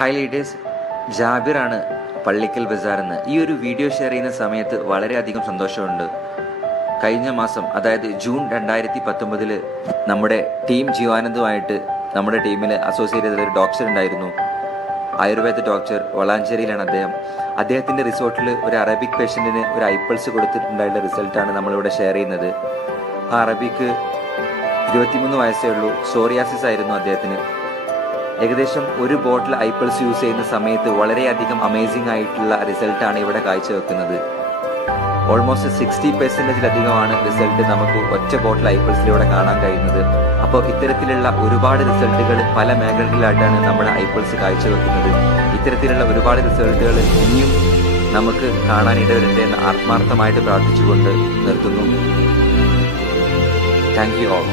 Hi leaders, ജാബിറാണ് പള്ളിക്കൽ ബസാറെന്ന്. ഈ ഒരു വീഡിയോ ഷെയർ ചെയ്യുന്ന സമയത്ത് വളരെയധികം സന്തോഷമുണ്ട്. കഴിഞ്ഞ മാസം, അതായത് ജൂൺ 2019 നമ്മുടെ ടീം ജീവാനന്ദുമായിട്ട് നമ്മുടെ ടീമിൽ അസോസിയേറ്റ് ചെയ്ത ഒരു ഡോക്ടർ ഉണ്ടായിരുന്നു. ആയുർവേദ ഡോക്ടർ, വളാഞ്ചേരിയിലാണ് അദ്ദേഹത്തിൻ്റെ റിസോർട്ടിൽ ഒരു അറബിക് പേഷ്യൻറ്റിന് ഒരു ഐപ്പൾസ് കൊടുത്തിട്ടുണ്ടായുള്ള റിസൾട്ടാണ് നമ്മളിവിടെ ഷെയർ ചെയ്യുന്നത്. ആ അറബിക്ക് 23 വയസ്സേ ഉള്ളൂ. സോറിയാസിസ് ആയിരുന്നു അദ്ദേഹത്തിന്. ഏകദേശം ഒരു ബോട്ടിൽ ഐപ്പൾസ് യൂസ് ചെയ്യുന്ന സമയത്ത് വളരെയധികം അമേസിംഗ് ആയിട്ടുള്ള റിസൾട്ടാണ് ഇവിടെ കാഴ്ചവെക്കുന്നത്. ഓൾമോസ്റ്റ് 60%-ലധികമാണ് റിസൾട്ട് നമുക്ക് ഒറ്റ ബോട്ടിൽ ഐപ്പൾസിലൂടെ കാണാൻ കഴിയുന്നത്. അപ്പോൾ ഇത്തരത്തിലുള്ള ഒരുപാട് റിസൾട്ടുകൾ പല മേഖലകളിലായിട്ടാണ് നമ്മുടെ ഐപ്പൾസ് കാഴ്ചവെക്കുന്നത്. ഇത്തരത്തിലുള്ള ഒരുപാട് റിസൾട്ടുകൾ ഇനിയും നമുക്ക് കാണാനിടവരട്ടെ എന്ന് ആത്മാർത്ഥമായിട്ട് പ്രാർത്ഥിച്ചുകൊണ്ട് നിർത്തുന്നു. Thank you all.